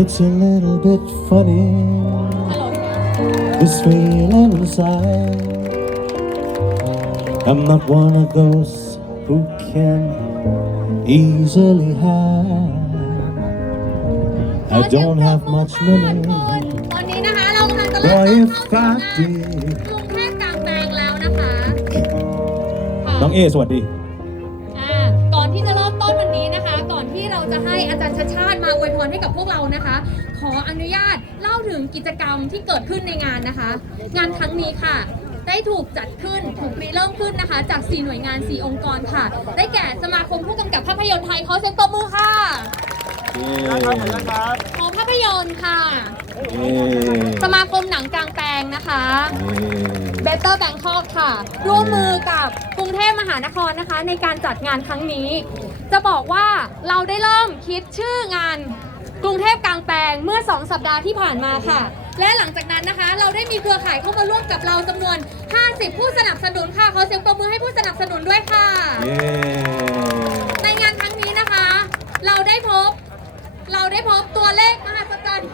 It's a little bit funny, ฮัลโหล this feeling inside. I'm not one of those who can easily hide. I don't have much ทุก money, คนตอนนี้นะคะ เรากำลังจะเริ่ม but เข้า if สู่ I งาน did, กรุงเทพกลางแปลงแล้วนะคะค่ะ น้องเอสวัสดี กิจกรรมที่เกิดขึ้นในงานนะคะ งานครั้งนี้ค่ะ ได้ถูกจัดขึ้นถูกริเริ่มขึ้นนะคะ จาก 4 หน่วยงาน 4 องค์กรค่ะ ได้แก่สมาคมผู้กำกับภาพยนตร์ไทยขอเสียงตบมือค่ะขอภาพยนตร์ค่ะ สมาคมหนังกลางแปลงนะคะเบเตอร์แบงคอกค่ะ ร่วมมือกับกรุงเทพมหานครนะคะ ในการจัดงานครั้งนี้ จะบอกว่าเราได้เริ่มคิดชื่องาน กรุงเทพกลางแปลงเมื่อ 2 สัปดาห์ที่ผ่านมาค่ะ และหลังจากนั้นนะคะ เราได้มีเครือข่ายเข้ามาร่วมกับเราจำนวน 50 ผู้สนับสนุนค่ะขอเสียงปรบมือให้ผู้สนับสนุนด้วยค่ะเย้ในงานครั้งนี้นะคะ เราได้พบ เราได้พบตัวเลขมหัศจรรย์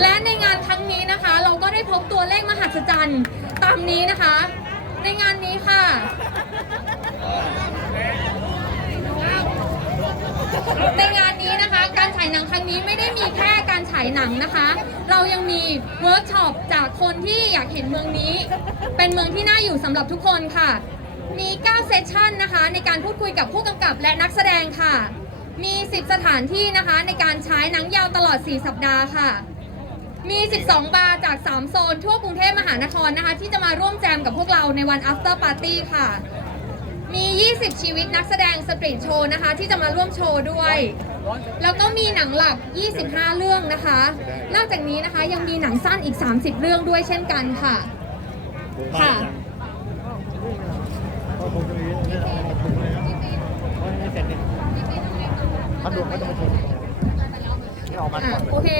และในงานครั้งนี้นะคะ เราก็ได้พบตัวเลขมหัศจรรย์ตามนี้นะคะ ในงานนี้ค่ะ ในงานนี้นะคะ การฉายหนังครั้งนี้ไม่ได้มีแค่การฉายหนังนะคะ เรายังมีเวิร์กช็อปจากคนที่อยากเห็นเมืองนี้ เป็นเมืองที่น่าอยู่สำหรับทุกคนค่ะ มี 9 เซสชั่นนะคะ ในการพูดคุยกับผู้กำกับและนักแสดงค่ะ มี 10 สถานที่นะคะ ในการฉายหนังยาวตลอด 4 สัปดาห์ค่ะ มี 12 บาร์จาก 3 โซน ทั่วกรุงเทพมหานครนะคะ ที่จะมาร่วมแจมกับพวกเราในวัน after party ค่ะ มี 20 ชีวิตนักแสดงสตรีทโชว์นะคะ ที่จะมาร่วมโชว์ด้วย แล้วก็มีหนังหลัก 25 เรื่องนะคะ นอกจากนี้นะคะยังมีหนังสั้นอีก 30 เรื่องด้วยเช่นกันค่ะ ค่ะอะโอเค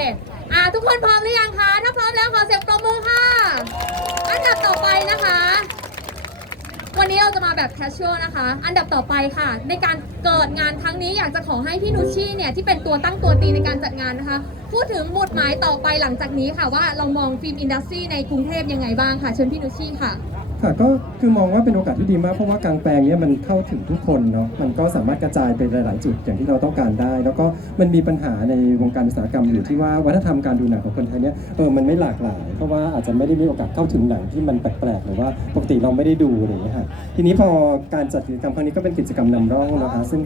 อะทุกคนพร้อมหรือยังคะ ถ้าพร้อมแล้วขอเสียงปรบมือค่ะ อันดับต่อไปนะคะ วันนี้เราจะมาแบบแคชชวลนะคะ อันดับต่อไปค่ะ ในการเกิดงานครั้งนี้อยากจะขอให้พี่นุชชี่เนี่ยที่เป็นตัวตั้งตัวตีในการจัดงานนะคะ พูดถึงหมุดหมายต่อไปหลังจากนี้ค่ะว่าเรามองฟิล์มอินดัสทรีในกรุงเทพยังไงบ้างค่ะ เชิญพี่นุชชี่ค่ะ ค่ะก็คือมองว่าเป็นโอกาสที่ดีมาก เพราะว่ากลางแปลงเนี้ยมันเข้าถึงทุกคนเนาะมันก็สามารถกระจายไปหลาย ๆ จุดอย่างที่เราต้องการได้ แล้วก็มันมีปัญหาในวงการอุตสาหกรรมอยู่ที่ว่าวัฒนธรรมการดูหนังของคนไทยเนี่ยเออมันไม่หลากหลาย เพราะว่าอาจจะไม่ได้มีโอกาสเข้าถึงหนังที่มันแปลก ๆ หรือว่าปกติเราไม่ได้ดูอะไรอย่างเงี้ยค่ะทีนี้พอการจัดกิจกรรมครั้งนี้ก็เป็นกิจกรรมนำร่องนะคะ ซึ่ง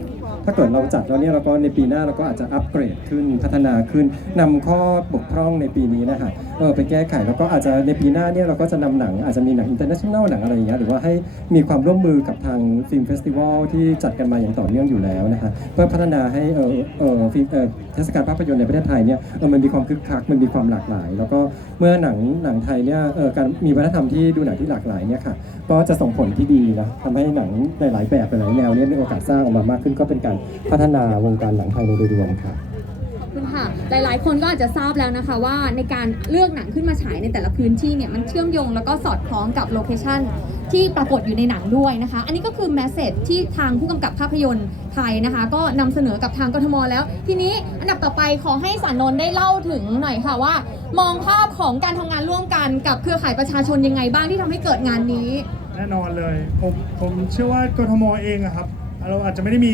ถ้าเกิดเราจัดแล้วเนี่ยเราก็ในปีหน้าเราก็อาจจะอัปเกรดขึ้นพัฒนาขึ้นนำข้อบกพร่องในปีนี้นะคะเออไปแก้ไขแล้วก็อาจจะในปีหน้าเนี่ยเราก็จะนำหนังอาจจะมีหนังอินเตอร์เนชั่นแนลหนังอะไรอย่างเงี้ยหรือว่าให้มีความร่วมมือกับทางฟิล์มเฟสติวัลที่จัดกันมาอย่างต่อเนื่องอยู่แล้วนะคะเพื่อพัฒนาให้เออเออฟิล์มเออเทศกาลภาพยนตร์ในประเทศไทยเนี่ยเออมันมีความคึกคักมันมีความหลากหลาย แล้วก็เมื่อหนังหนังไทยเนี่ยเออการมีวัฒนธรรมที่ดูหนังที่หลากหลายเนี่ยค่ะก็จะส่งผลที่ดีนะทำให้หนังหลายๆแบบหลายๆแนวเนี่ยมีโอกาสสร้างออกมามากขึ้นก็เป็นการพัฒนาวงการหนังไทยในโดยรวมค่ะขอบ ค่ะ หลายๆ คนก็อาจจะทราบแล้วนะคะว่าในการเลือกหนังขึ้นมาฉายในแต่ละพื้นที่เนี่ยมันเชื่อมโยงแล้วก็สอดคล้องกับโลเคชันที่ปรากฏอยู่ในหนังด้วยนะคะ อันนี้ก็คือแมสเซจที่ทางผู้กำกับภาพยนตร์ไทยนะคะ ก็นำเสนอกับทางกทมแล้ว ทีนี้อันดับต่อไปขอให้สานนท์ได้เล่าถึงหน่อยค่ะว่า มองภาพของการทำงานร่วมกันกับเครือข่ายประชาชนยังไงบ้างที่ทำให้เกิดงานนี้ แน่นอนเลยผมผมเชื่อว่ากทมเองอะครับเราอาจจะไม่ได้มี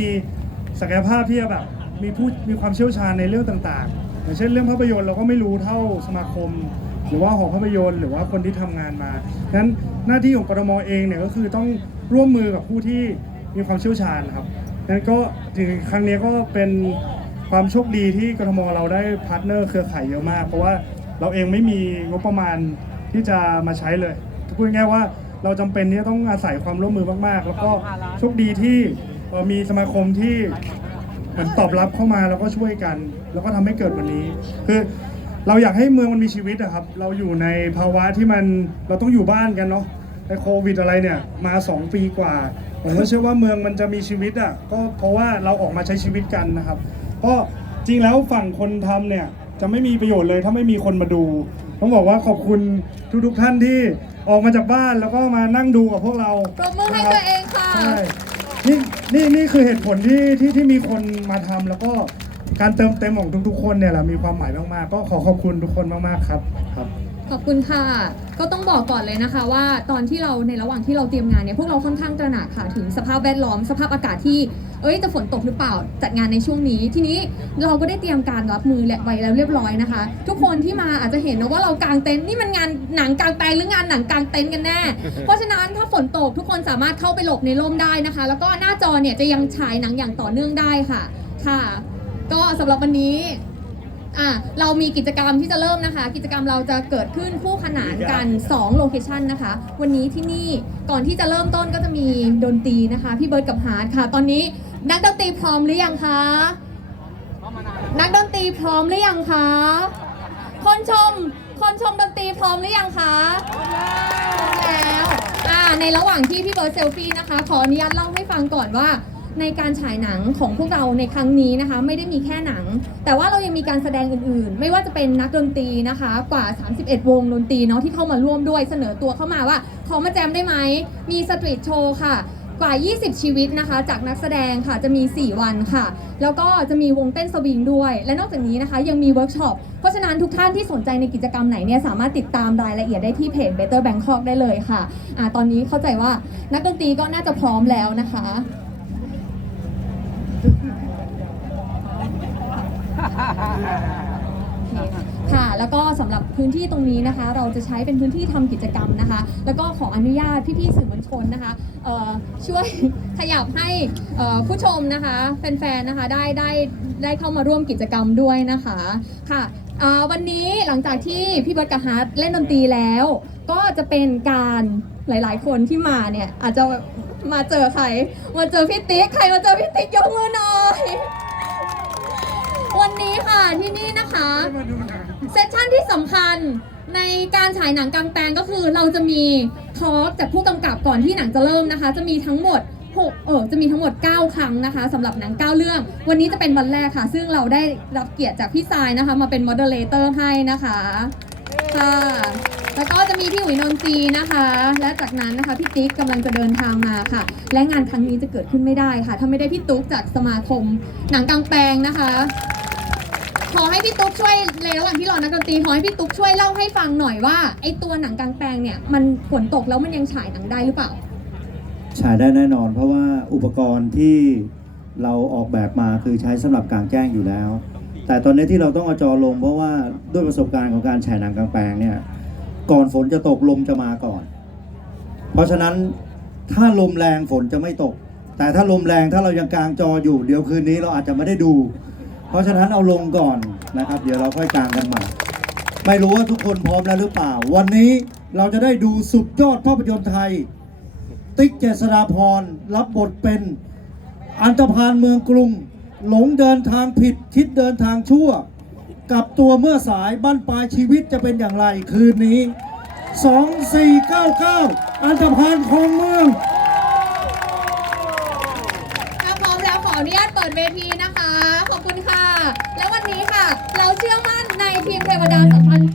ศักยภาพที่จะแบบ มีผู้มีความเชี่ยวชาญในเรื่องต่างๆ อย่างเช่นเรื่องภาพยนตร์เราก็ไม่รู้เท่าสมาคม หรือว่าหอภาพยนตร์หรือว่าคนที่ทำงานมาดังนั้นหน้าที่ของกทมเองเนี่ยก็คือต้องร่วมมือกับผู้ที่มีความเชี่ยวชาญครับดังนั้นก็ถึงครั้งนี้ก็เป็นความโชคดีที่กรทมเราได้พาร์ทเนอร์เครือข่ายเยอะมาก เพราะว่าเราเองไม่มีงบประมาณที่จะมาใช้เลยพูดง่ายๆว่าเราจำเป็นที่จะต้องอาศัยความร่วมมือมากๆ แล้วก็โชคดีที่มีสมาคมที่ มือนตอบรับเข้ามาแล้วก็ช่วยกัน แล้วก็ทำให้เกิดวันนี้ คือเราอยากให้เมืองมันมีชีวิตอะครับ เราอยู่ในภาวะที่มันเราต้องอยู่บ้านกันเนาะในโควิดอะไรเนี่ย มา 2 ปีกว่าผมก็เชื่อว่าเมืองมันจะมีชีวิตอะก็เพราะว่าเราออกมาใช้ชีวิตกันนะครับ ก็จริงแล้วฝั่งคนทำเนี่ยจะไม่มีประโยชน์เลยถ้าไม่มีคนมาดู ต้องบอกว่าขอบคุณทุกๆท่านที่ออกมาจากบ้านแล้วก็มานั่งดูกับพวกเราปรบมือให้นะคตัรัวเองค่ะ ใช่ นี่นี่นี่คือเหตุผลที่ที่ที่มีคนมาทำแล้วก็การเติมเต็มของทุกๆคนเนี่ยแหละมีความหมายมากๆ ก็ขอขอบคุณทุกคนมากๆครับครับ ขอบคุณค่ะ ก็ต้องบอกก่อนเลยนะคะ ว่าตอนที่เราในระหว่างที่เราเตรียมงานเนี่ยพวกเราค่อนข้างตระหนักค่ะถึงสภาพแวดล้อมสภาพอากาศที่ เอ้ยจะฝนตกหรือเปล่าจัดงานในช่วงนี้ ทีนี้เราก็ได้เตรียมการรับมือและไว้แล้วเรียบร้อยนะคะ ทุกคนที่มาอาจจะเห็นนะว่าเรากางเต็นท์นี่มันงานหนังกางแปลงหรืองานหนังกางเต็นท์กันแน่ เพราะฉะนั้นถ้าฝนตกทุกคนสามารถเข้าไปหลบในร่มได้นะคะ แล้วก็หน้าจอเนี่ยจะยังฉายหนังอย่างต่อเนื่องได้ค่ะค่ะ ก็สำหรับวันนี้อะเรามีกิจกรรมที่จะเริ่มนะคะ กิจกรรมเราจะเกิดขึ้นคู่ขนานกัน2โลเคชันนะคะ วันนี้ที่นี่ก่อนที่จะเริ่มต้นก็จะมีดนตรีนะคะ พี่เบิร์ดกับฮาร์ดค่ะ ตอนนี้ นักดนตรีพร้อมหรือยังคะ นักดนตรีพร้อมหรือยังคะ คนชม คนชมดนตรีพร้อมหรือยังคะพร้อมแล้วอ่าในระหว่างที่พี่เบิร์ดเซลฟี่นะคะ ขออนุญาตเล่าให้ฟังก่อนว่า ในการฉายหนังของพวกเราในครั้งนี้นะคะ ไม่ได้มีแค่หนัง แต่ว่าเรายังมีการแสดงอื่นๆ ไม่ว่าจะเป็นนักดนตรีนะคะ กว่า 31 วงดนตรีเนาะที่เข้ามาร่วมด้วยเสนอตัวเข้ามาว่าขอมาแจมได้ไหมมีสตรีทโชว์ค่ะ กว่า 20 ชีวิตนะคะ จากนักแสดงค่ะจะมี 4 วันค่ะ แล้วก็จะมีวงเต้นสวิงด้วย และนอกจากนี้นะคะยังมีเวิร์กช็อป เพราะฉะนั้นทุกท่านที่สนใจในกิจกรรมไหนเนี่ยสามารถติดตามรายละเอียดได้ที่เพจ Better Bangkok ได้เลยค่ะอ่าตอนนี้เข้าใจว่านักดนตรีก็น่าจะพร้อมแล้วนะคะค่ ค่ะ แล้วก็สำหรับพื้นที่ตรงนี้นะคะ เราจะใช้เป็นพื้นที่ทำกิจกรรมนะคะ แล้วก็ขออนุญาตพี่ๆสื่อมวลชนนะคะช่วยขยับให้ผู้ชมนะคะแฟนๆนะคะได้ได้ได้เข้ามาร่วมกิจกรรมด้วยนะคะค่ะวันนี้หลังจากที่พี่เบิร์ดกับฮาร์ดเล่นดนตรีแล้ว ก็จะเป็นการหลายๆ คนที่มาเนี่ยอาจจะมาเจอใครมาเจอพี่ติ๊กใครมาเจอพี่ติ๊กยกมือหน่อยวันนี้ค่ะที่นี่นะคะ เซสชั่นที่สำคัญในการฉายหนังกลางแปลงก็คือเราจะมีทอล์กจากผู้กำกับก่อนที่หนังจะเริ่มนะคะ จะมีทั้งหมด6เออจะมีทั้งหมด 9 ครั้งนะคะสำหรับหนัง 9 เรื่อง วันนี้จะเป็นวันแรกค่ะ ซึ่งเราได้รับเกียรติจากพี่ทรายนะคะ มาเป็นมอดเตอร์เตอร์ให้นะคะค่ะแล้วก็จะมีพี่อุ๋ยนนทีนะคะ และจากนั้นนะคะพี่ติ๊กกำลังจะเดินทางมาค่ะ และงานครั้งนี้จะเกิดขึ้นไม่ได้ค่ะ ถ้าไม่ได้พี่ตุ๊กจากสมาคม หนังกลางแปลงนะคะ ขอให้พี่ตุ๊กช่วยในระหว่างที่รอนักดนตรีขอให้พี่ตุ๊กช่วยเล่าให้ฟังหน่อยว่าไอตัวหนังกลางแปลงเนี่ยมันฝนตกแล้วมันยังฉายหนังได้หรือเปล่า ฉายได้แน่นอน เพราะว่าอุปกรณ์ที่เราออกแบบมาคือใช้สำหรับกลางแจ้งอยู่แล้ว แต่ตอนนี้ที่เราต้องเอาจอลง เพราะว่าด้วยประสบการณ์ของการฉายหนังกลางแปลงเนี่ยก่อนฝนจะตกลมจะมาก่อน เพราะฉะนั้นถ้าลมแรงฝนจะไม่ตก แต่ถ้าลมแรงถ้าเรายังกลางจออยู่เดี๋ยวคืนนี้เราอาจจะไม่ได้ดู เพราะฉะนั้นเอาลงก่อนนะครับ เดี๋ยวเราค่อยกลางกันใหม่ไม่รู้ว่าทุกคนพร้อมแล้วหรือเปล่า วันนี้เราจะได้ดูสุดยอดภาพยนตร์ไทย ติ๊กเจษฎาพรรับบทเป็นอันตพานเมืองกรุง หลงเดินทางผิดคิดเดินทางชั่ว กับตัวเมื่อสายบั้นปลายชีวิตจะเป็นอย่างไรคืนนี้ 2499 อันตพานของเมือง ถ้าพร้อมแล้วขออนุญาตเปิดเวทีนะคะ ขอบคุณค่ะ และวันนี้ค่ะ เชื่อมั่นในทีมเทวดาสัมพันธ์